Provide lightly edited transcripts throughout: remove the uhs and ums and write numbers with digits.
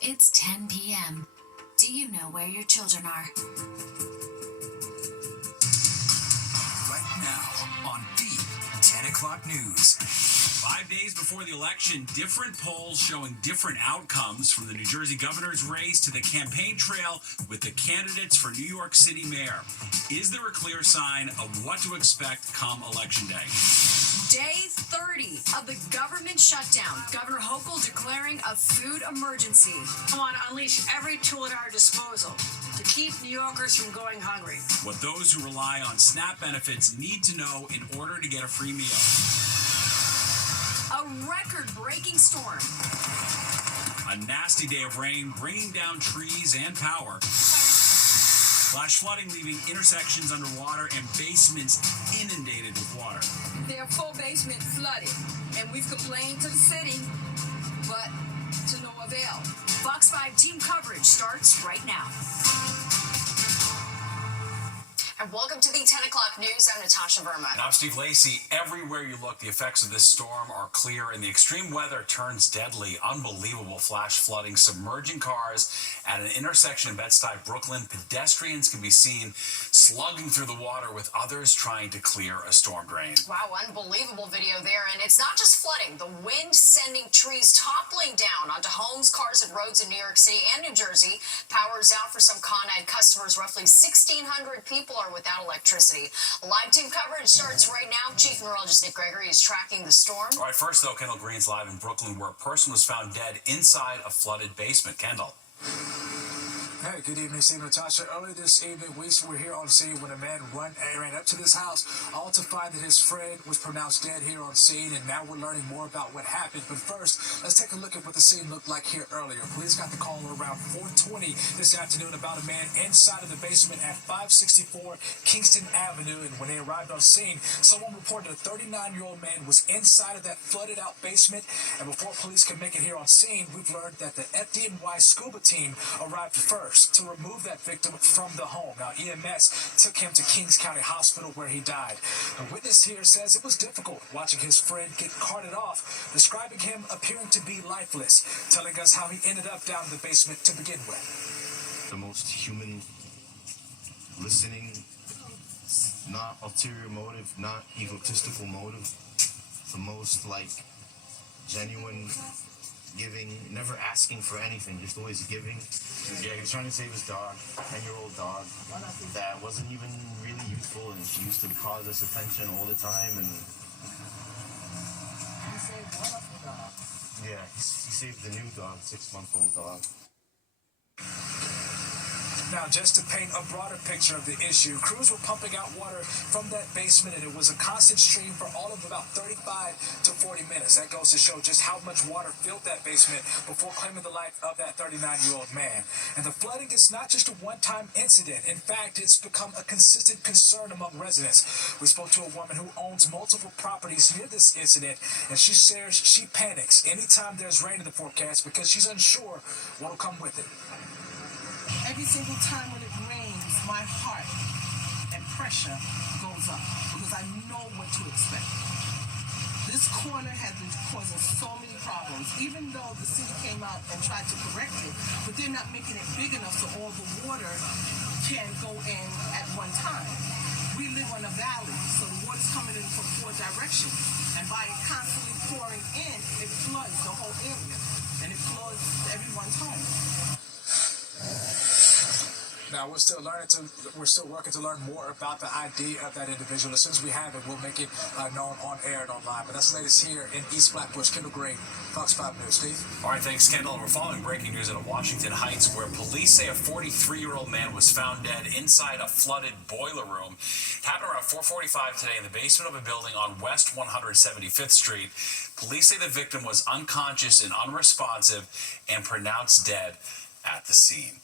It's 10 p.m. Do you know where your children are? Right now on the 10 o'clock news. 5 days before the election, different polls showing different outcomes, from the New Jersey governor's race to the campaign trail with the candidates for New York City mayor. Is there a clear sign of what to expect come Election Day? Day 30 of the government shutdown. Governor Hochul declaring a food emergency. We want to unleash every tool at our disposal to keep New Yorkers from going hungry. What those who rely on SNAP benefits need to know in order to get a free meal. A record-breaking storm. A nasty day of rain bringing down trees and power. Flash flooding leaving intersections underwater and basements inundated with water. Their full basement flooded, and we've complained to the city, but to no avail. Fox 5 team coverage starts right now. And welcome to the 10 o'clock news. I'm Natasha Verma. And I'm Steve Lacey. Everywhere you look, the effects of this storm are clear, and the extreme weather turns deadly. Unbelievable flash flooding, submerging cars at an intersection in Bed-Stuy, Brooklyn. Pedestrians can be seen slugging through the water, with others trying to clear a storm drain. Wow, unbelievable video there. And it's not just flooding. The wind sending trees toppling down onto homes, cars, and roads in New York City and New Jersey. Power is out for some Con Ed customers. Roughly 1,600 people are without electricity. Live team coverage starts right now. Chief Meteorologist Nick Gregory is tracking the storm. All right, first though, Kendall Green's live in Brooklyn, where a person was found dead inside a flooded basement. Kendall. Hey, good evening, Steve and Natasha. Earlier this evening, we were here on scene when a man ran up to this house, all to find that his friend was pronounced dead here on scene, and now we're learning more about what happened. But first, let's take a look at what the scene looked like here earlier. Police got the call around 4:20 this afternoon about a man inside of the basement at 564 Kingston Avenue, and when they arrived on scene, someone reported a 39-year-old man was inside of that flooded-out basement, and before police could make it here on scene, we've learned that the FDNY scuba team arrived first to remove that victim from the home. Now, EMS took him to Kings County Hospital where he died. A witness here says it was difficult watching his friend get carted off, describing him appearing to be lifeless, telling us how he ended up down in the basement to begin with. The most human, listening, not ulterior motive, not egotistical motive, the most genuine, giving, never asking for anything, just always giving. Yeah, he was trying to save his dog, 10-year-old dog, that wasn't even really useful, and she used to cause us attention all the time, and... He saved one of the dog. Yeah, he saved the new dog, 6-month-old dog. Now, just to paint a broader picture of the issue, crews were pumping out water from that basement, and it was a constant stream for all of about 35 to 40 minutes. That goes to show just how much water filled that basement before claiming the life of that 39-year-old man. And the flooding is not just a one-time incident. In fact, it's become a consistent concern among residents. We spoke to a woman who owns multiple properties near this incident, and she says she panics anytime there's rain in the forecast because she's unsure what will come with it. Every single time when it rains, my heart and pressure goes up because I know what to expect. This corner has been causing so many problems, even though the city came out and tried to correct it, but they're not making it big enough so all the water can go in at one time. We live on a valley, so the water's coming in from 4 directions, and by it constantly pouring in, it floods the whole area, and it floods everyone's home. Now, we're still working to learn more about the ID of that individual. As soon as we have it, we'll make it known on air and online. But that's the latest here in East Flatbush. Kendall Green, Fox 5 News. Steve? All right, thanks, Kendall. And we're following breaking news out of Washington Heights, where police say a 43-year-old man was found dead inside a flooded boiler room. It happened around 4:45 today in the basement of a building on West 175th Street. Police say the victim was unconscious and unresponsive and pronounced dead. at the scene.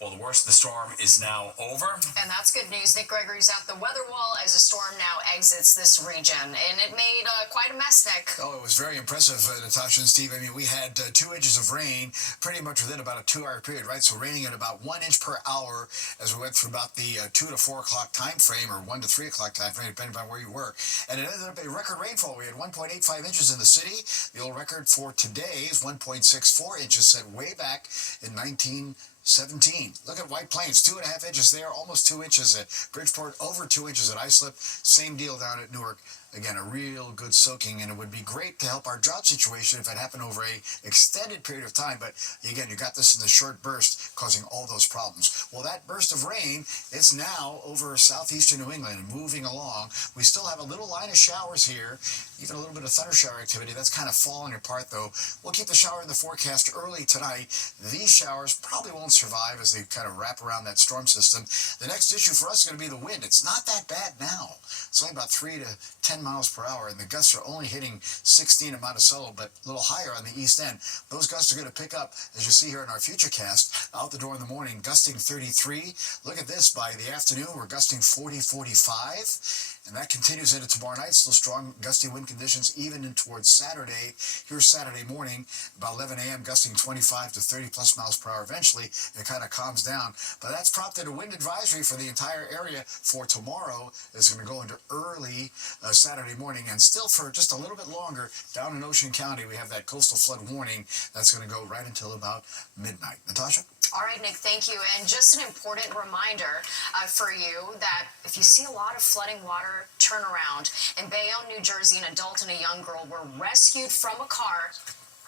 Well, the worst of the storm is now over. And that's good news. Nick Gregory's at the weather wall as the storm now exits this region. And it made quite a mess, Nick. Oh, it was very impressive, Natasha and Steve. I mean, we had 2 inches of rain pretty much within about a 2-hour period, right? So raining at about 1 inch per hour as we went through about the 2 to 4 o'clock time frame, or 1 to 3 o'clock time frame, depending on where you were. And it ended up a record rainfall. We had 1.85 inches in the city. The old record for today is 1.64 inches, set way back in 1917. Look at White Plains, 2.5 inches there, almost 2 inches at Bridgeport, over 2 inches at Islip. Same deal down at Newark. Again, a real good soaking, and it would be great to help our drought situation if it happened over a extended period of time. But again, you got this in the short burst, causing all those problems. Well, that burst of rain, it's now over southeastern New England and moving along. We still have a little line of showers here, even a little bit of thunder shower activity. That's kind of falling apart, though. We'll keep the shower in the forecast early tonight. These showers probably won't survive as they kind of wrap around that storm system. The next issue for us is going to be the wind. It's not that bad now. It's only about 3 to 10 miles per hour, and the gusts are only hitting 16 in Monticello, but a little higher on the east end. Those gusts are going to pick up, as you see here in our futurecast. Out the door in the morning, gusting 33. Look at this. By the afternoon, we're gusting 40, 45. And that continues into tomorrow night. Still strong gusty wind conditions even in towards Saturday. Here's Saturday morning, about 11 a.m., gusting 25 to 30 plus miles per hour. Eventually, it kind of calms down. But that's prompted a wind advisory for the entire area for tomorrow. It's going to go into early Saturday morning, and still for just a little bit longer down in Ocean County. We have that coastal flood warning that's going to go right until about midnight. Natasha? All right, Nick, thank you. And just an important reminder for you that if you see a lot of flooding water, turn around. In Bayonne, New Jersey, an adult and a young girl were rescued from a car.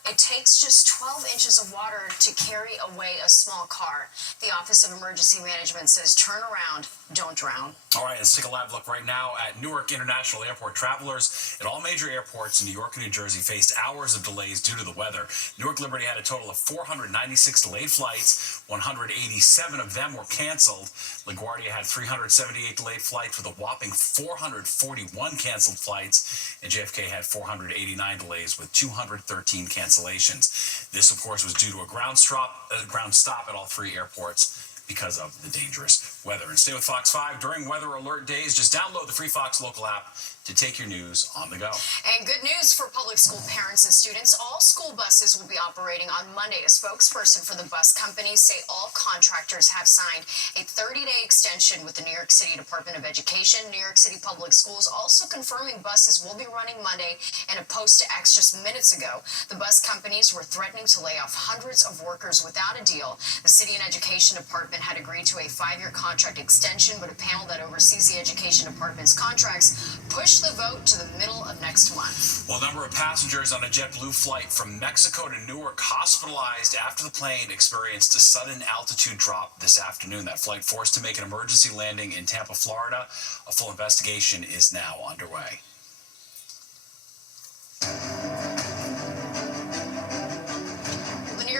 It takes just 12 inches of water to carry away a small car. The Office of Emergency Management says turn around, don't drown. All right, let's take a live look right now at Newark International Airport. Travelers at all major airports in New York and New Jersey faced hours of delays due to the weather. Newark Liberty had a total of 496 delayed flights. 187 of them were canceled. LaGuardia had 378 delayed flights with a whopping 441 canceled flights. And JFK had 489 delays with 213 cancellations. This, of course, was due to a ground stop at all 3 airports because of the dangerous weather. And stay with Fox 5 during weather alert days. Just download the free Fox local app to take your news on the go. And good news for public school parents and students. All school buses will be operating on Monday. A spokesperson for the bus companies say all contractors have signed a 30-day extension with the New York City Department of Education. New York City Public Schools also confirming buses will be running Monday. In a post to X just minutes ago, the bus companies were threatening to lay off hundreds of workers without a deal. The City and Education Department had agreed to a 5-year contract extension, but a panel that oversees the Education Department's contracts pushed the vote to the middle of next month. Well, a number of passengers on a JetBlue flight from Mexico to Newark hospitalized after the plane experienced a sudden altitude drop this afternoon. That flight forced to make an emergency landing in Tampa, Florida. A full investigation is now underway.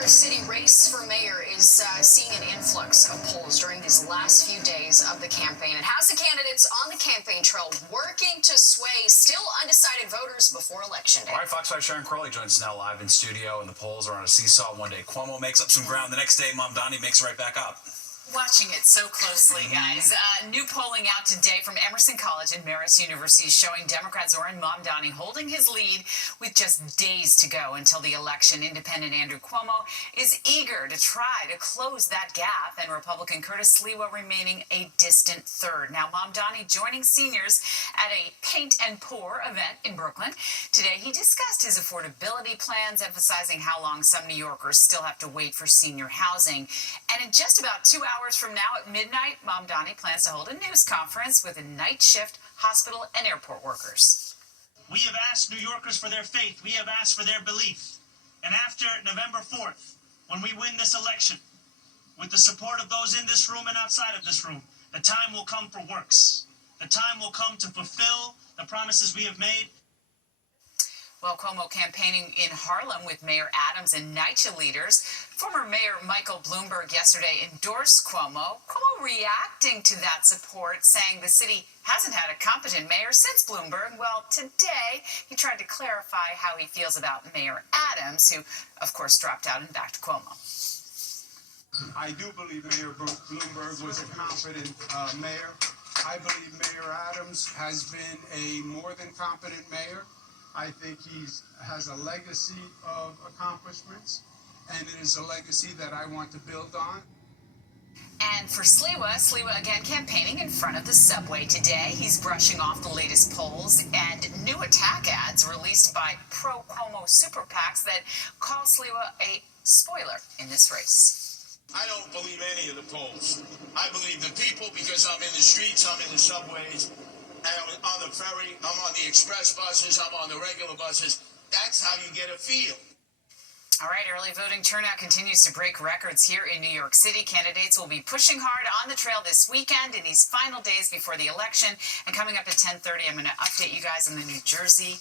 City race for mayor is seeing an influx of polls during these last few days of the campaign. It has the candidates on the campaign trail working to sway still undecided voters before Election Day. All right, Fox 5 Sharon Crowley joins us now live in studio, and the polls are on a seesaw. One day Cuomo makes up some ground. The next day, Mom Donnie makes it right back up. Watching it so closely, guys. New polling out today from Emerson College and Marist University showing Democrat Zoran Mamdani holding his lead with just days to go until the election. Independent Andrew Cuomo is eager to try to close that gap, and Republican Curtis Sliwa remaining a distant third. Now, Mamdani joining seniors at a paint and pour event in Brooklyn. Today, he discussed his affordability plans, emphasizing how long some New Yorkers still have to wait for senior housing. And in just about 2 hours from now at midnight, Mamdani plans to hold a news conference with night shift hospital and airport workers. We have asked New Yorkers for their faith. We have asked for their belief. And after November 4th, when we win this election, with the support of those in this room and outside of this room, the time will come for works. The time will come to fulfill the promises we have made. Well, Cuomo campaigning in Harlem with Mayor Adams and NYCHA leaders. Former Mayor Michael Bloomberg yesterday endorsed Cuomo. Cuomo reacting to that support, saying the city hasn't had a competent mayor since Bloomberg. Well, today he tried to clarify how he feels about Mayor Adams, who, of course, dropped out and backed Cuomo. I do believe Mayor Bloomberg was a competent mayor. I believe Mayor Adams has been a more than competent mayor. I think he has a legacy of accomplishments, and it is a legacy that I want to build on. And for Sliwa again campaigning in front of the subway today. He's brushing off the latest polls and new attack ads released by pro-Cuomo super PACs that call Sliwa a spoiler in this race. I don't believe any of the polls. I believe the people because I'm in the streets, I'm in the subways, I'm on the ferry, I'm on the express buses, I'm on the regular buses. That's how you get a feel. All right, early voting turnout continues to break records here in New York City. Candidates will be pushing hard on the trail this weekend in these final days before the election. And coming up at 10:30, I'm going to update you guys on the New Jersey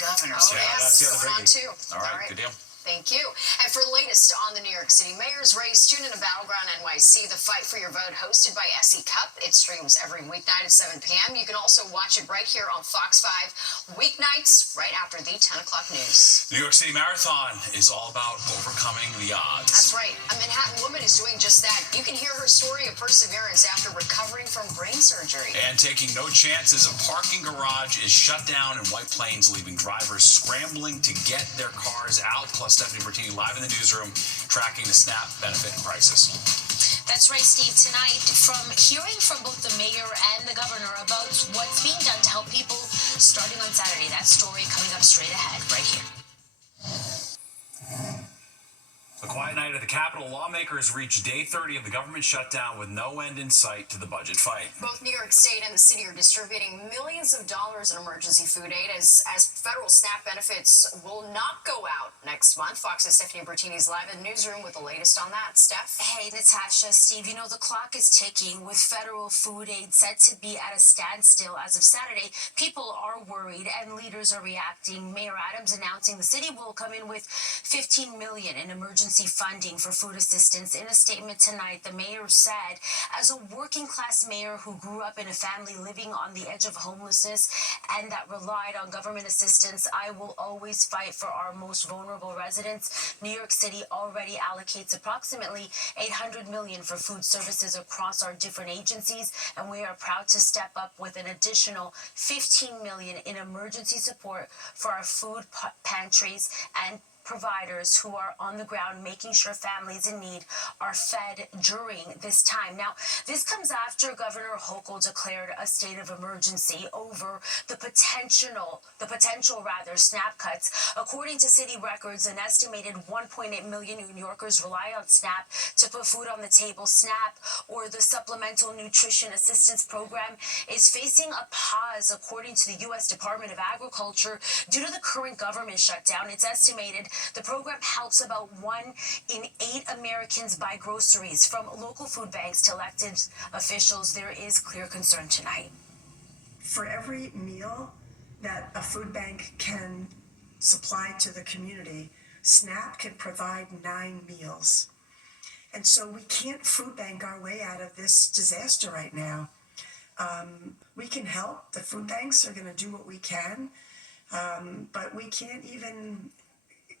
governor's race. Yeah, that's the other going on biggie. too. All right, good deal. Thank you. And for the latest on the New York City Mayor's race, tune in to Battleground NYC, the Fight for Your Vote, hosted by SE Cup. It streams every weeknight at 7 p.m. You can also watch it right here on Fox 5, weeknights, right after the 10 o'clock news. New York City Marathon is all about overcoming the odds. That's right. A Manhattan woman is doing just that. You can hear her story of perseverance after recovering from brain surgery. And taking no chances, a parking garage is shut down in White Plains, leaving drivers scrambling to get their cars out. Plus, Stephanie Bertini live in the newsroom tracking the SNAP benefit crisis. That's right, Steve. Tonight, from hearing from both the mayor and the governor about what's being done to help people starting on Saturday. That story coming up straight ahead right here. A quiet night at the Capitol. Lawmakers reached day 30 of the government shutdown with no end in sight to the budget fight. Both New York State and the city are distributing millions of dollars in emergency food aid as federal SNAP benefits will not go out next month. Fox's Stephanie Bertini is live in the newsroom with the latest on that. Steph? Hey, Natasha, Steve, you know, the clock is ticking with federal food aid set to be at a standstill as of Saturday. People are worried and leaders are reacting. Mayor Adams announcing the city will come in with $15 million in emergency funding for food assistance. In a statement tonight, the mayor said, as a working class mayor who grew up in a family living on the edge of homelessness and that relied on government assistance, I will always fight for our most vulnerable residents. New York City already allocates approximately $800 million for food services across our different agencies, and we are proud to step up with an additional $15 million in emergency support for our food pantries and providers who are on the ground making sure families in need are fed during this time. Now, this comes after Governor Hochul declared a state of emergency over the potential SNAP cuts. According to city records, an estimated 1.8 million New Yorkers rely on SNAP to put food on the table. SNAP, or the Supplemental Nutrition Assistance Program, is facing a pause according to the U.S. Department of Agriculture due to the current government shutdown. It's estimated the program helps about 1 in 8 Americans buy groceries. From local food banks to elected officials, there is clear concern tonight. For every meal that a food bank can supply to the community, SNAP can provide 9 meals. And so we can't food bank our way out of this disaster right now. We can help. The food banks are going to do what we can, but we can't even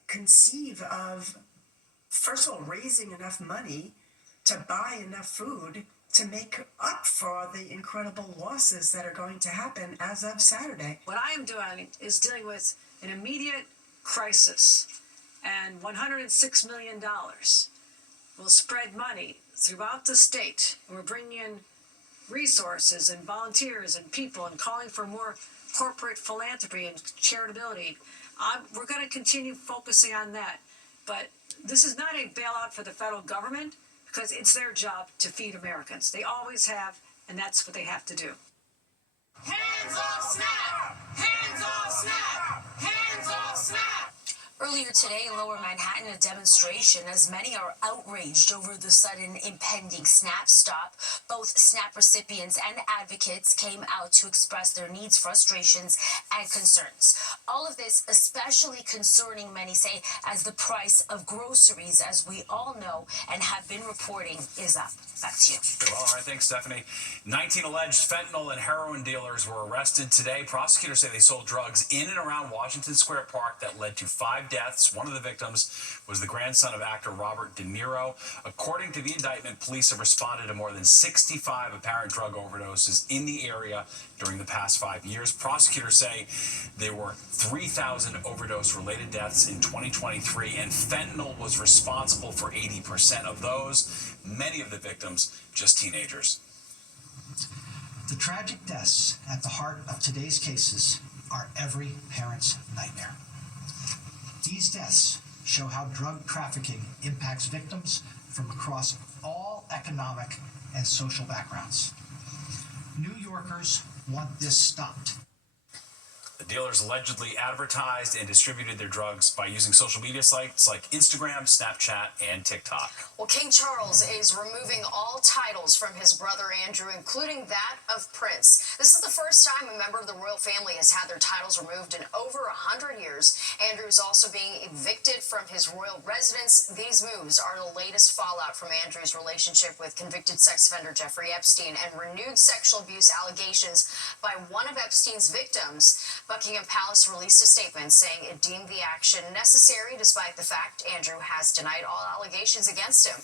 conceive of, first of all, raising enough money to buy enough food to make up for the incredible losses that are going to happen as of Saturday. What I am doing is dealing with an immediate crisis, and $106 million will spread money throughout the state. And we're bringing in resources and volunteers and people and calling for more corporate philanthropy and charitability. We're going to continue focusing on that. But this is not a bailout for the federal government because it's their job to feed Americans. They always have, and that's what they have to do. Hands off SNAP! Hands off SNAP! Hands off SNAP! Earlier today in Lower Manhattan, a demonstration as many are outraged over the sudden impending SNAP stop. Both SNAP recipients and advocates came out to express their needs, frustrations, and concerns. All of this especially concerning, many say, as the price of groceries, as we all know and have been reporting, is up. Back to you. Well, all right, thanks, Stephanie. 19 alleged fentanyl and heroin dealers were arrested today. Prosecutors say they sold drugs in and around Washington Square Park that led to 5 5 deaths. One of the victims was the grandson of actor Robert De Niro. According to the indictment, police have responded to more than 65 apparent drug overdoses in the area during the past 5 years. Prosecutors say there were 3,000 overdose-related deaths in 2023, and fentanyl was responsible for 80% of those. Many of the victims just teenagers. The tragic deaths at the heart of today's cases are every parent's nightmare. These deaths show how drug trafficking impacts victims from across all economic and social backgrounds. New Yorkers want this stopped. The dealers allegedly advertised and distributed their drugs by using social media sites like Instagram, Snapchat, and TikTok. Well, King Charles is removing all titles from his brother Andrew, including that of Prince. This is the first time a member of the royal family has had their titles removed in over 100 years. Andrew is also being evicted from his royal residence. These moves are the latest fallout from Andrew's relationship with convicted sex offender Jeffrey Epstein and renewed sexual abuse allegations by one of Epstein's victims. Buckingham Palace released a statement saying it deemed the action necessary despite the fact Andrew has denied all allegations against him.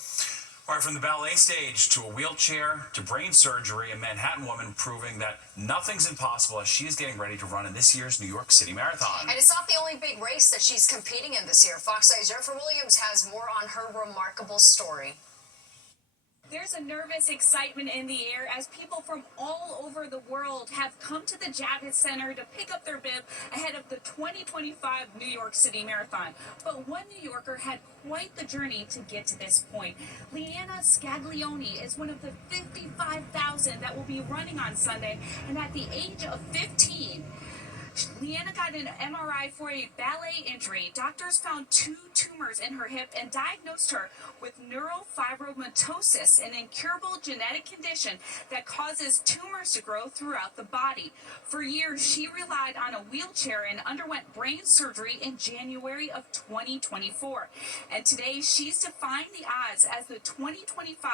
All right, from the ballet stage to a wheelchair to brain surgery, a Manhattan woman proving that nothing's impossible as she is getting ready to run in this year's New York City Marathon. And it's not the only big race that she's competing in this year. Fox 8's Jennifer Williams has more on her remarkable story. There's a nervous excitement in the air as people from all over the world have come to the Javits Center to pick up their bib ahead of the 2025 New York City Marathon. But one New Yorker had quite the journey to get to this point. Leanna Scaglione is one of the 55,000 that will be running on Sunday, and at the age of 15, Leanna got an MRI for a ballet injury. Doctors found 2 tumors in her hip and diagnosed her with neurofibromatosis, an incurable genetic condition that causes tumors to grow throughout the body. For years, she relied on a wheelchair and underwent brain surgery in January of 2024. And today, she's defying the odds as the 2025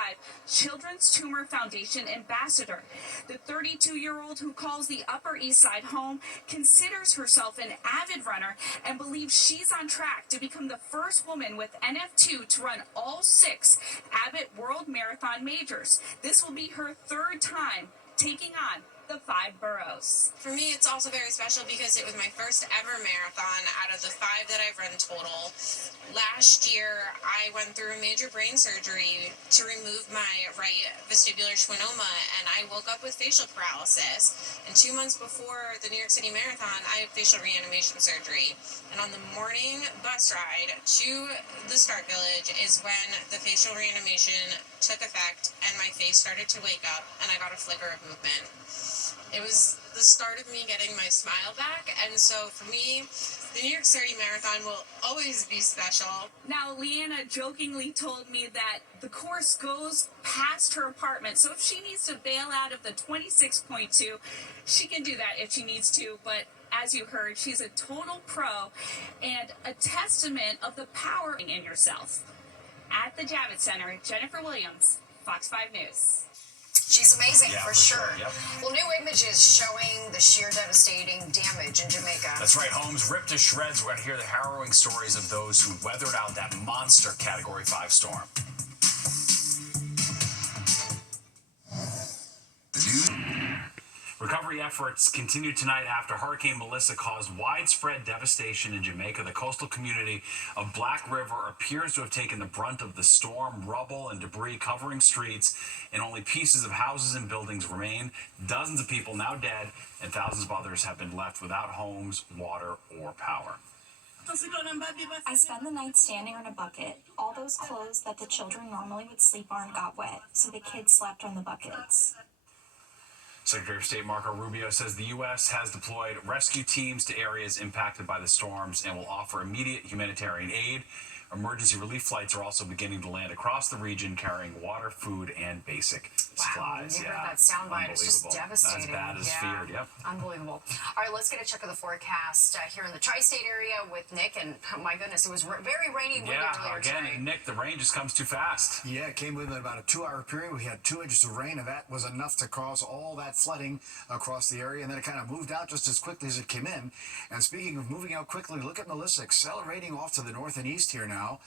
Children's Tumor Foundation ambassador. The 32-year-old who calls the Upper East Side home considers herself an avid runner and believes she's on track to become the first woman with NF2 to run all 6 Abbott World Marathon majors. This will be her 3rd time taking on the 5 boroughs. For me, it's also very special because it was my first ever marathon out of the 5 that I've run total. Last year, I went through a major brain surgery to remove my right vestibular schwannoma, and I woke up with facial paralysis. And 2 months before the New York City Marathon, I had facial reanimation surgery. And on the morning bus ride to the Start Village is when the facial reanimation took effect and my face started to wake up and I got a flicker of movement. It was the start of me getting my smile back, and so for me, the New York City Marathon will always be special. Now, Leanna jokingly told me that the course goes past her apartment, so if she needs to bail out of the 26.2, she can do that if she needs to, but as you heard, she's a total pro and a testament of the power in yourself. At the Javits Center, Jennifer Williams, Fox 5 News. She's amazing, Yeah, for for sure. sure, yep. Well, new images showing the sheer devastating damage in Jamaica. That's right, homes ripped to shreds. We're going to hear the harrowing stories of those who weathered out that monster Category 5 storm. Recovery efforts continue tonight after Hurricane Melissa caused widespread devastation in Jamaica. The coastal community of Black River appears to have taken the brunt of the storm. Rubble and debris covering streets, and only pieces of houses and buildings remain. Dozens of people now dead, and thousands of others have been left without homes, water, or power. I spent the night standing on a bucket. All those clothes that the children normally would sleep on got wet, so the kids slept on the buckets. Secretary of State Marco Rubio says the U.S. has deployed rescue teams to areas impacted by the storms and will offer immediate humanitarian aid. Emergency relief flights are also beginning to land across the region, carrying water, food, and basic flies. You Yeah, heard that soundbite. It's just unbelievable. devastating. As bad as feared. Yep. Unbelievable. All right, let's get a check of the forecast here in the tri-state area with Nick. And oh my goodness, it was very rainy and windy earlier today. Again, Nick, the rain just comes too fast. Yeah, it came within about a 2-hour period. We had 2 inches of rain, and that was enough to cause all that flooding across the area. And then it kind of moved out just as quickly as it came in. And speaking of moving out quickly, look at Melissa accelerating off to the north and east here now.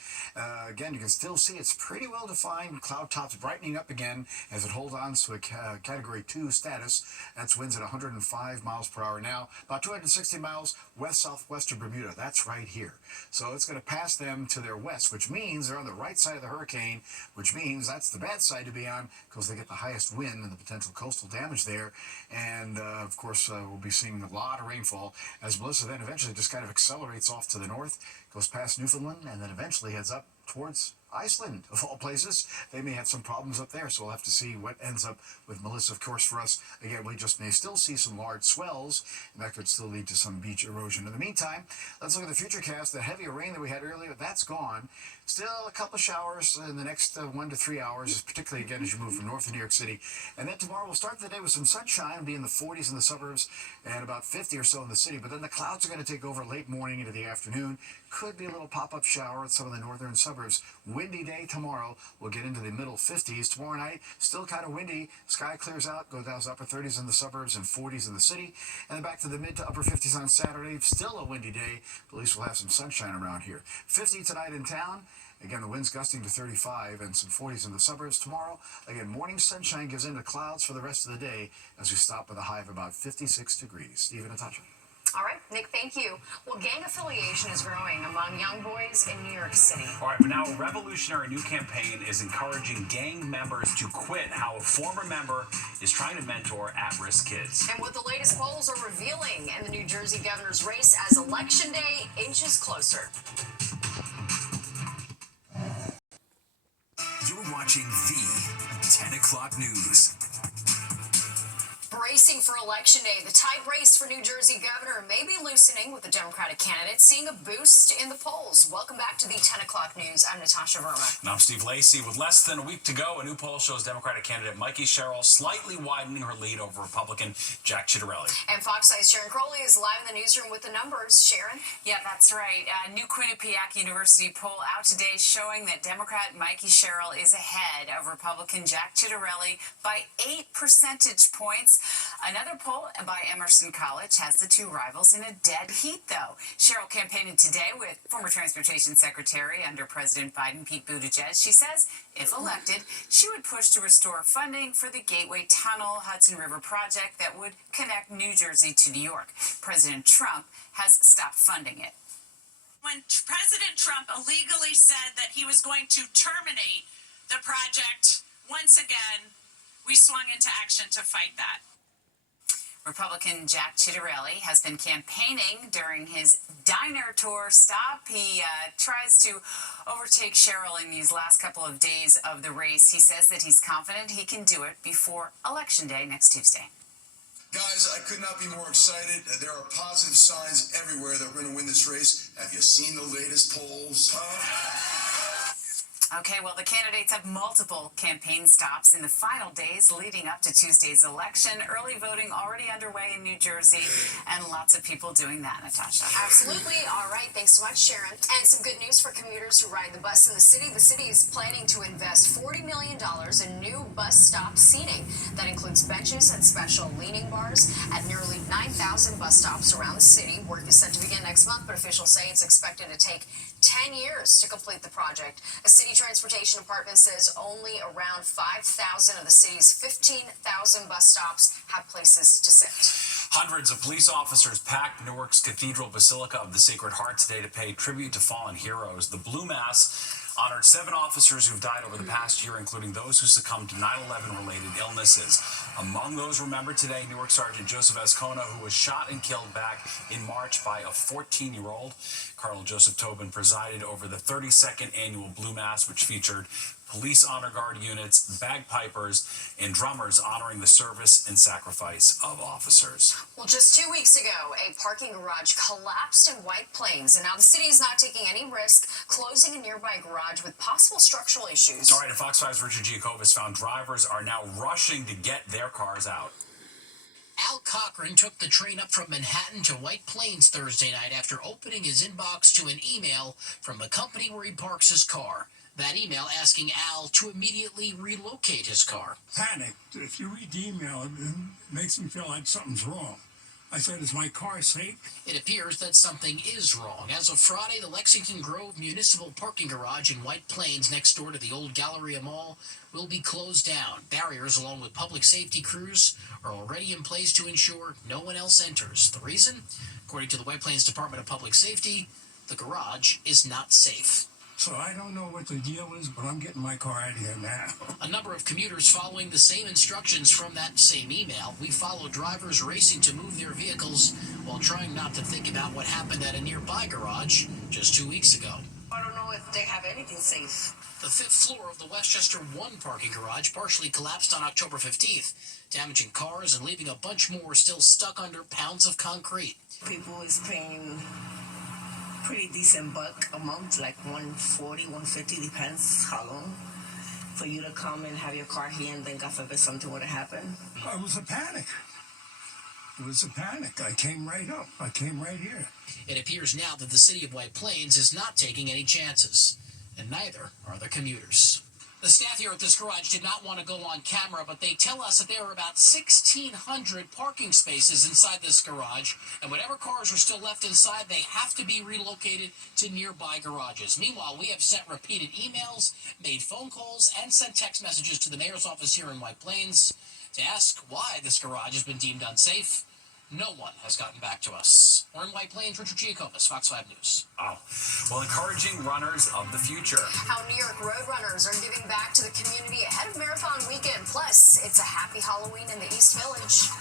Again, you can still see it's pretty well defined. Cloud tops brightening up again as it holds on to a Category 2 status. That's winds at 105 miles per hour now. About 260 miles west-southwest of Bermuda. That's right here. So it's going to pass them to their west, which means they're on the right side of the hurricane, which means that's the bad side to be on because they get the highest wind and the potential coastal damage there. And, of course, we'll be seeing a lot of rainfall as Melissa then eventually just kind of accelerates off to the north, goes past Newfoundland, and then eventually heads up towards Iceland, of all places. They may have some problems up there, so we'll have to see what ends up with Melissa. Of course, for us, again, we just may still see some large swells, and that could still lead to some beach erosion. In the meantime, let's look at the future cast. The heavier rain that we had earlier, that's gone. Still a couple of showers in the next 1 to 3 hours, particularly, again, as you move from north of New York City. And then tomorrow we'll start the day with some sunshine. It'll be in the 40s in the suburbs and about 50 or so in the city. But then the clouds are going to take over late morning into the afternoon. Could be a little pop-up shower at some of the northern suburbs. Windy day tomorrow. We'll get into the middle 50s. Tomorrow night, still kind of windy. Sky clears out, goes down to upper 30s in the suburbs and 40s in the city. And then back to the mid to upper 50s on Saturday. Still a windy day, but at least we'll have some sunshine around here. 50 tonight in town. Again, the winds gusting to 35 and some 40s in the suburbs. Tomorrow, again, morning sunshine gives in to clouds for the rest of the day as we stop with a high of about 56 degrees. Steve and Natasha. All right, Nick, thank you. Well, gang affiliation is growing among young boys in New York City. All right, but now a revolutionary new campaign is encouraging gang members to quit. How a former member is trying to mentor at-risk kids. And what the latest polls are revealing in the New Jersey governor's race as Election Day inches closer. You're watching the 10 o'clock news. Bracing for Election Day, the tight race for New Jersey governor may be loosening with the Democratic candidate seeing a boost in the polls. Welcome back to the 10 o'clock news. I'm Natasha Verma. And I'm Steve Lacey. With less than a week to go, a new poll shows Democratic candidate Mikey Sherrill slightly widening her lead over Republican Jack Ciattarelli. And Fox 5's Sharon Crowley is live in the newsroom with the numbers. Sharon? Yeah, that's right. A new Quinnipiac University poll out today showing that Democrat Mikey Sherrill is ahead of Republican Jack Ciattarelli by 8 percentage points. Another poll by Emerson College has the two rivals in a dead heat, though. Sherrill campaigning today with former Transportation Secretary under President Biden, Pete Buttigieg. She says, if elected, she would push to restore funding for the Gateway Tunnel Hudson River project that would connect New Jersey to New York. President Trump has stopped funding it. When President Trump illegally said that he was going to terminate the project, once again, we swung into action to fight that. Republican Jack Ciattarelli has been campaigning during his diner tour stop. He tries to overtake Sherrill in these last couple of days of the race. He says that he's confident he can do it before Election Day next Tuesday. Guys, I could not be more excited. There are positive signs everywhere that we're going to win this race. Have you seen the latest polls? Okay, well, the candidates have multiple campaign stops in the final days leading up to Tuesday's election. Early voting already underway in New Jersey, and lots of people doing that, Natasha. Absolutely. All right. Thanks so much, Sharon. And some good news for commuters who ride the bus in the city. The city is planning to invest $40 million in new bus stop seating. That includes benches and special leaning bars at nearly 9,000 bus stops around the city. Work is set to begin next month, but officials say it's expected to take 10 years to complete the project. The city transportation department says only around 5,000 of the city's 15,000 bus stops have places to sit. Hundreds of police officers packed Newark's Cathedral Basilica of the Sacred Heart today to pay tribute to fallen heroes. The Blue Mass honored 7 officers who've died over the past year, including those who succumbed to 9/11 related illnesses. Among those remembered today, Newark Sergeant Joseph Ascona, who was shot and killed back in March by a 14-year-old. Colonel Joseph Tobin presided over the 32nd annual Blue Mass, which featured police honor guard units, bagpipers, and drummers honoring the service and sacrifice of officers. Well, just 2 weeks ago, a parking garage collapsed in White Plains, and now the city is not taking any risk closing a nearby garage with possible structural issues. All right, and Fox 5's Richard Giacobis found drivers are now rushing to get their cars out. Al Cochran took the train up from Manhattan to White Plains Thursday night after opening his inbox to an email from the company where he parks his car. That email asking Al to immediately relocate his car. Panicked. If you read the email, it makes me feel like something's wrong. I said, is my car safe? It appears that something is wrong. As of Friday, the Lexington Grove Municipal Parking Garage in White Plains next door to the old Galleria Mall will be closed down. Barriers along with public safety crews are already in place to ensure no one else enters. The reason? According to the White Plains Department of Public Safety, the garage is not safe. So I don't know what the deal is, but I'm getting my car out of here now. A number of commuters following the same instructions from that same email. We followed drivers racing to move their vehicles while trying not to think about what happened at a nearby garage just 2 weeks ago. I don't know if they have anything safe. The 5th floor of the Westchester 1 parking garage partially collapsed on October 15th, damaging cars and leaving a bunch more still stuck under pounds of concrete. People is paying pretty decent buck a month, like $140, $150, depends how long, for you to come and have your car here and then God forbid something would have happened. It was a panic. It was a panic. I came right up. I came right here. It appears now that the city of White Plains is not taking any chances, and neither are the commuters. The staff here at this garage did not want to go on camera, but they tell us that there are about 1,600 parking spaces inside this garage, and whatever cars are still left inside, they have to be relocated to nearby garages. Meanwhile, we have sent repeated emails, made phone calls, and sent text messages to the mayor's office here in White Plains to ask why this garage has been deemed unsafe. No one has gotten back to us. We're in White Plains, Richard Giacobis, Fox 5 News. Wow. Well, encouraging runners of the future. How New York road runners are giving back to the community ahead of Marathon Weekend. Plus, it's a happy Halloween in the East Village.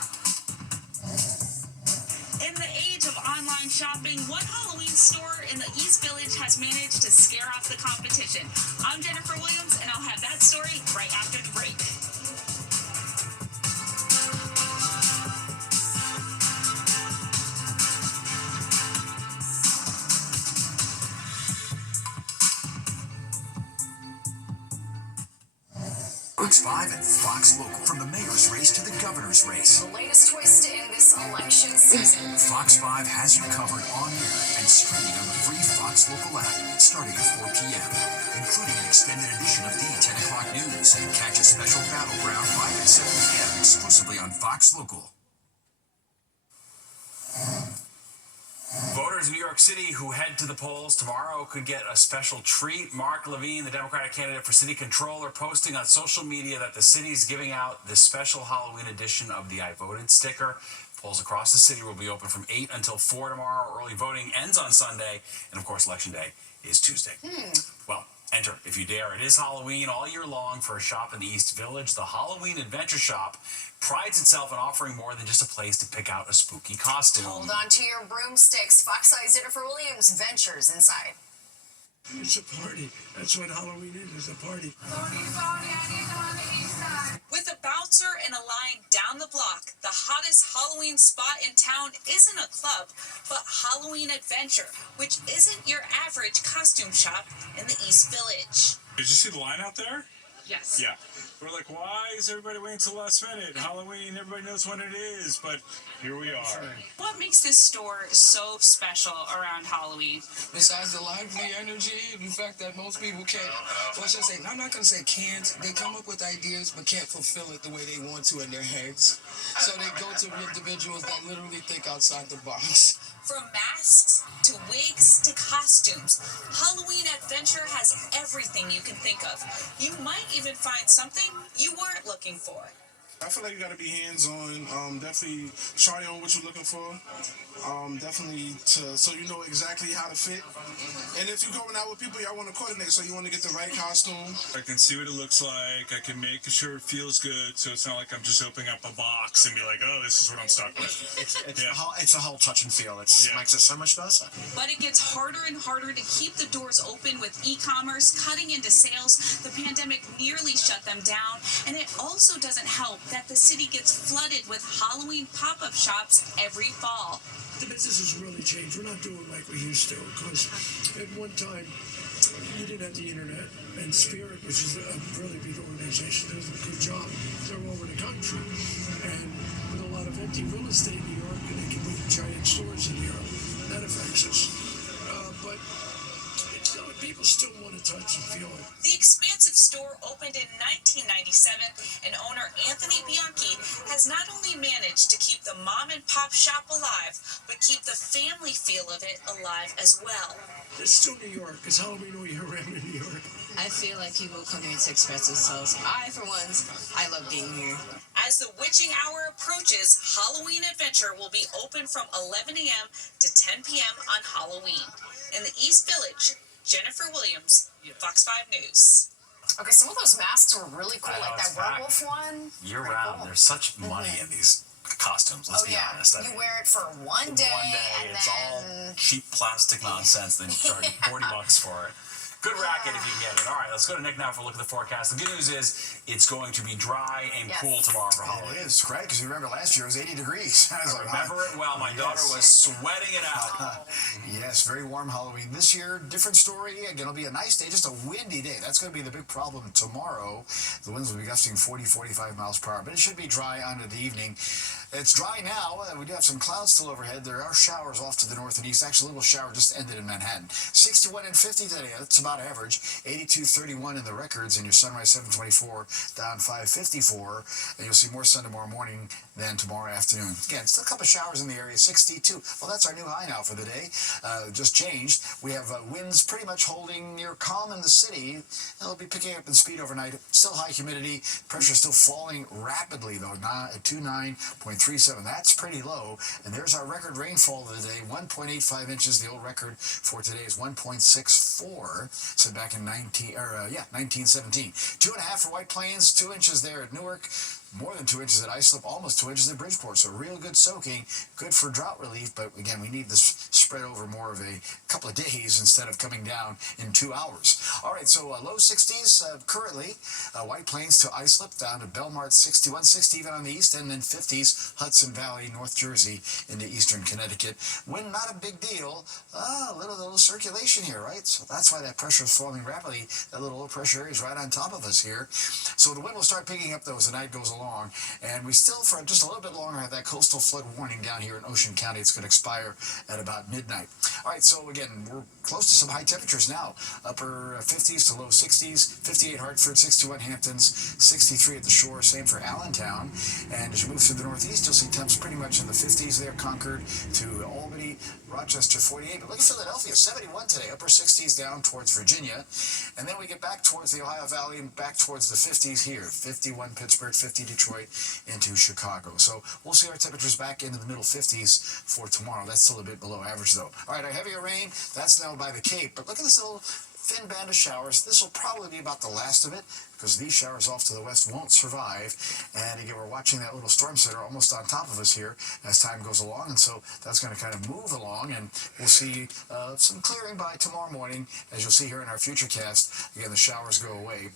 In the age of online shopping, one Halloween store in the East Village has managed to scare off the competition. I'm Jennifer Williams, and I'll have that story right after the break. Fox 5 and Fox Local, from the mayor's race to the governor's race. The latest twist in this election season. Fox 5 has you covered on air and streaming on the free Fox Local app starting at 4 p.m., including an extended edition of the 10 o'clock news. And catch a special battleground 5 and 7 p.m. exclusively on Fox Local. Voters in New York City who head to the polls tomorrow could get a special treat. Mark Levine, the Democratic candidate for city controller, posting on social media that the city is giving out this special Halloween edition of the I Voted sticker. Polls across the city will be open from 8 until 4 tomorrow. Early voting ends on Sunday. And, of course, Election Day is Tuesday. Well, enter if you dare. It is Halloween all year long for a shop in the East Village. The Halloween Adventure Shop prides itself in offering more than just a place to pick out a spooky costume. Hold on to your broomsticks. Fox 5's Jennifer Williams ventures inside. It's a party. That's what Halloween is a party. With a bouncer and a line down the block, the hottest Halloween spot in town isn't a club, but Halloween Adventure, which isn't your average costume shop in the East Village. Did you see the line out there? Yes. Yeah. We're like, why is everybody waiting till the last minute? Halloween, everybody knows when it is, but here we are. What makes this store so special around Halloween? Besides the lively energy, the fact that most people can't, well, should I say, I'm not going to say can't, they come up with ideas but can't fulfill it the way they want to in their heads. So they go to individuals that literally think outside the box. From masks to wigs to costumes, Halloween Adventure has everything you can think of. You might even find something you weren't looking for. I feel like you got to be hands-on. Definitely try on what you're looking for. Definitely so you know exactly how to fit. And if you're going out with people, y'all want to coordinate, so you want to get the right costume. I can see what it looks like. I can make sure it feels good, so it's not like I'm just opening up a box and be like, oh, this is what I'm stuck with. It's a whole touch and feel. It makes it so much better. But it gets harder and harder to keep the doors open with e-commerce cutting into sales. The pandemic nearly shut them down, and it also doesn't help that the city gets flooded with Halloween pop-up shops every fall. The business has really changed. We're not doing like we used to, because at one time you didn't have the internet, and Spirit, which is a really big organization, does a good job. They're all over the country, and with a lot of empty real estate in New York, and they can put giant stores in Europe. That affects us, but people still want to touch and feel it. The expansive store opened in 1997, and owner Anthony Bianchi has not only managed to keep the mom and pop shop alive, but keep the family feel of it alive as well. It's still New York. It's Halloween all year round in New York. I feel like people come here to express themselves. For I love being here. As the witching hour approaches, Halloween Adventure will be open from 11 a.m. to 10 p.m. on Halloween. In the East Village, Jennifer Williams, Fox 5 News. Okay, some of those masks were really cool, like that werewolf one. Year round, there's such money in these costumes. Let's be honest. You wear it for one day, and it's all cheap plastic nonsense. Then you charge $40 for it. Good racket if you can get it. All right, let's go to Nick now for a look at the forecast. The good news is it's going to be dry and cool tomorrow for Halloween. It is, right? Because you remember last year it was 80 degrees. I remember it well. My daughter was sweating it out. Yes, very warm Halloween. This year, different story. Again, it'll be a nice day, just a windy day. That's going to be the big problem tomorrow. The winds will be gusting 40, 45 miles per hour, but it should be dry onto the evening. It's dry now. We do have some clouds still overhead. There are showers off to the north and east. Actually, a little shower just ended in Manhattan. 61 and 50 today. That's about average. 82.31 in the records, and your sunrise 7:24 down 5:54. And you'll see more sun tomorrow morning than tomorrow afternoon. Again, still a couple of showers in the area. 62. Well, that's our new high now for the day. Just changed. We have winds pretty much holding near calm in the city. It'll be picking up in speed overnight. Still high humidity. Pressure still falling rapidly though. 209.37. That's pretty low. And there's our record rainfall of the day. 1.85 inches. The old record for today is 1.64. Said back in 1917. 2.5 for White Plains. 2 inches there at Newark. More than 2 inches at Islip, almost 2 inches at Bridgeport. So real good soaking, good for drought relief. But again, we need this spread over more of a couple of days instead of coming down in 2 hours. All right, so low 60s currently. White Plains to Islip, down to Belmont 61, 60 even on the east, and then 50s Hudson Valley, North Jersey into eastern Connecticut. Wind not a big deal. A little circulation here, right? So that's why that pressure is falling rapidly. That little low pressure area is right on top of us here. So the wind will start picking up though as the night goes along, and we still for just a little bit longer have that coastal flood warning down here in Ocean County. It's going to expire at about midnight. All right, so again, we're close to some high temperatures now. Upper 50s to low 60s. 58 Hartford, 61 Hamptons, 63 at the shore. Same for Allentown. And as you move through the northeast, you'll see temps pretty much in the 50s there. Concord to Albany, Rochester 48. But look at Philadelphia, 71 today. Upper 60s down towards Virginia. And then we get back towards the Ohio Valley and back towards the 50s here. 51 Pittsburgh, 50 Detroit into Chicago. So we'll see our temperatures back into the middle 50s for tomorrow. That's still a bit below average though. All right, our heavier rain, that's now by the Cape. But look at this little thin band of showers. This will probably be about the last of it because these showers off to the west won't survive. And again, we're watching that little storm center almost on top of us here as time goes along. And so that's going to kind of move along, and we'll see some clearing by tomorrow morning. As you'll see here in our future cast, again, the showers go away.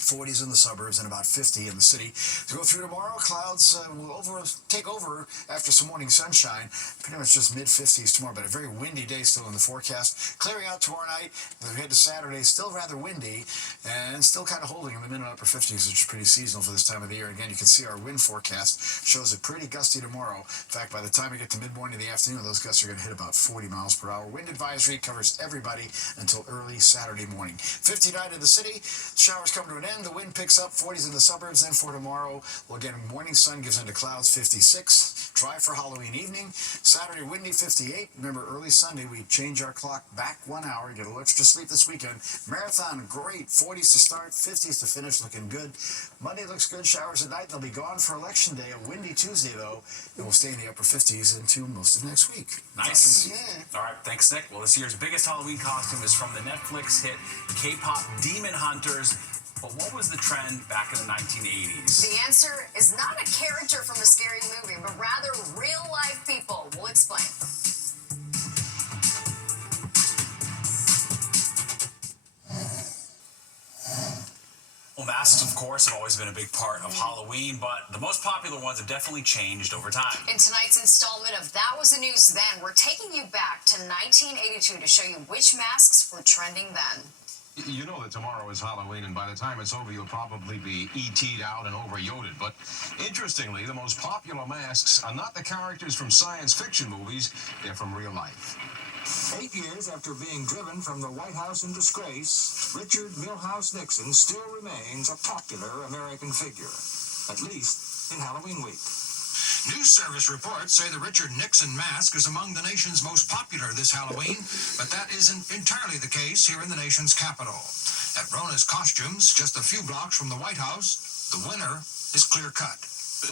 40s in the suburbs and about 50 in the city. To go through tomorrow, clouds will take over after some morning sunshine. Pretty much just mid-50s tomorrow, but a very windy day still in the forecast. Clearing out tomorrow night. As we head to Saturday, still rather windy and still kind of holding in the mid and upper 50s, which is pretty seasonal for this time of the year. Again, you can see our wind forecast shows it pretty gusty tomorrow. In fact, by the time we get to mid-morning in the afternoon, those gusts are going to hit about 40 miles per hour. Wind advisory covers everybody until early Saturday morning. 59 in the city. Showers come to an end. The wind picks up, 40s in the suburbs. Then for tomorrow, well, again, morning sun gives into clouds, 56. dry for Halloween evening. Saturday, windy 58. Remember, early Sunday, we change our clock back 1 hour, get a little extra sleep this weekend. Marathon, great. 40s to start, 50s to finish, looking good. Monday looks good. Showers at night. They'll be gone for Election Day. A windy Tuesday, though, and we'll stay in the upper 50s into most of next week. Nice. All right, thanks, Nick. Well, this year's biggest Halloween costume is from the Netflix hit K-pop Demon Hunters. But what was the trend back in the 1980s? The answer is not a character from a scary movie, but rather real-life people. We'll explain. Well, masks, of course, have always been a big part of Halloween, but the most popular ones have definitely changed over time. In tonight's installment of That Was the News Then, we're taking you back to 1982 to show you which masks were trending then. You know that tomorrow is Halloween, and by the time it's over, you'll probably be ET'd out and over-yoted. But interestingly, the most popular masks are not the characters from science fiction movies, they're from real life. 8 years after being driven from the White House in disgrace, Richard Milhouse Nixon still remains a popular American figure, at least in Halloween week. News Service reports say the Richard Nixon mask is among the nation's most popular this Halloween, but that isn't entirely the case here in the nation's capital. At Rona's Costumes, just a few blocks from the White House, the winner is clear-cut.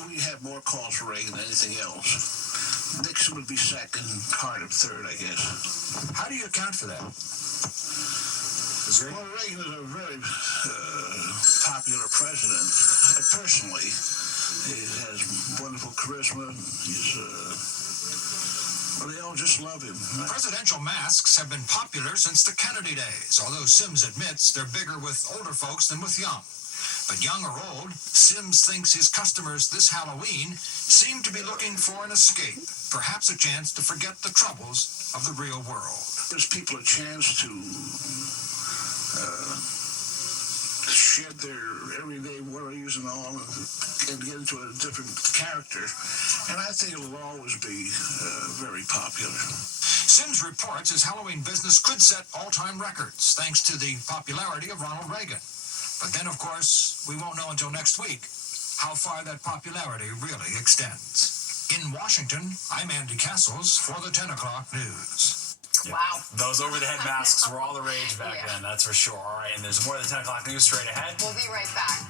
We have more calls for Reagan than anything else. Nixon would be second, Carter third, I guess. How do you account for that? Well, Reagan is a very popular president. Personally, he has wonderful charisma. Well, they all just love him. Presidential masks have been popular since the Kennedy days, although Sims admits they're bigger with older folks than with young. But young or old, Sims thinks his customers this Halloween seem to be looking for an escape, perhaps a chance to forget the troubles of the real world. Gives people a chance to shed their everyday worries and all and get into a different character. And I think it'll always be very popular. Sims reports his Halloween business could set all-time records thanks to the popularity of Ronald Reagan. But then, of course, we won't know until next week how far that popularity really extends. In Washington, I'm Andy Castles for the 10 o'clock news. Yeah. Wow. Those over-the-head masks were all the rage back then, that's for sure. All right, and there's more of the 10 o'clock news straight ahead. We'll be right back.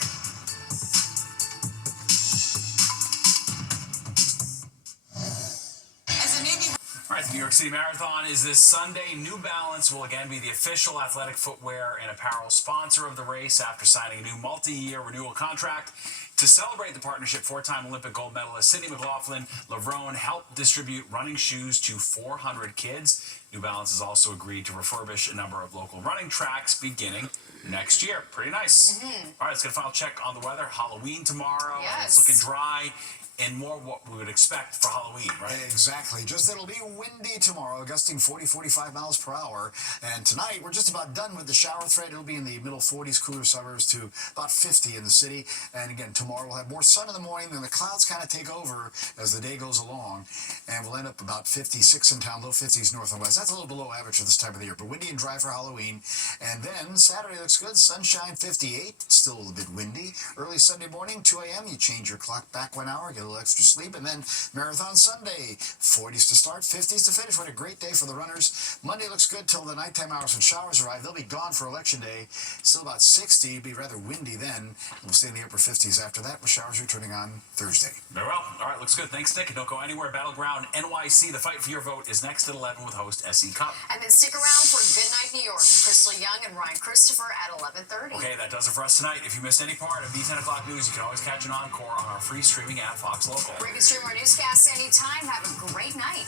All right, the New York City Marathon is this Sunday. New Balance will again be the official athletic footwear and apparel sponsor of the race after signing a new multi-year renewal contract. To celebrate the partnership, four-time Olympic gold medalist Sydney McLaughlin-Levrone helped distribute running shoes to 400 kids. New Balance has also agreed to refurbish a number of local running tracks beginning next year. Pretty nice. All right, let's get a final check on the weather. Halloween tomorrow. Yes. It's looking dry. And more what we would expect for Halloween, right? Exactly. Just it'll be windy tomorrow, gusting 40, 45 miles per hour. And tonight, we're just about done with the shower threat. It'll be in the middle 40s, cooler suburbs to about 50 in the city. And again, tomorrow we'll have more sun in the morning, then the clouds kind of take over as the day goes along. And we'll end up about 56 in town, low 50s north and west. That's a little below average for this time of the year, but windy and dry for Halloween. And then Saturday looks good, sunshine 58, still a little bit windy. Early Sunday morning, 2 a.m., you change your clock back 1 hour, get a little extra sleep, and then Marathon Sunday, 40s to start, 50s to finish. What a great day for the runners. Monday looks good till the nighttime hours when showers arrive. They'll be gone for Election Day. Still about 60, be rather windy then. We'll stay in the upper 50s after that with showers returning on Thursday. Very well. All right, looks good. Thanks, Nick. Don't go anywhere. Battleground NYC, the fight for your vote is next at 11 with host S.E. Cup. And then stick around for Good Night New York with Crystal Young and Ryan Christopher at 11:30. Okay, that does it for us tonight. If you missed any part of the 10 o'clock news, you can always catch an encore on our free streaming app, Fox Local. Or you can stream our newscasts anytime. Have a great night.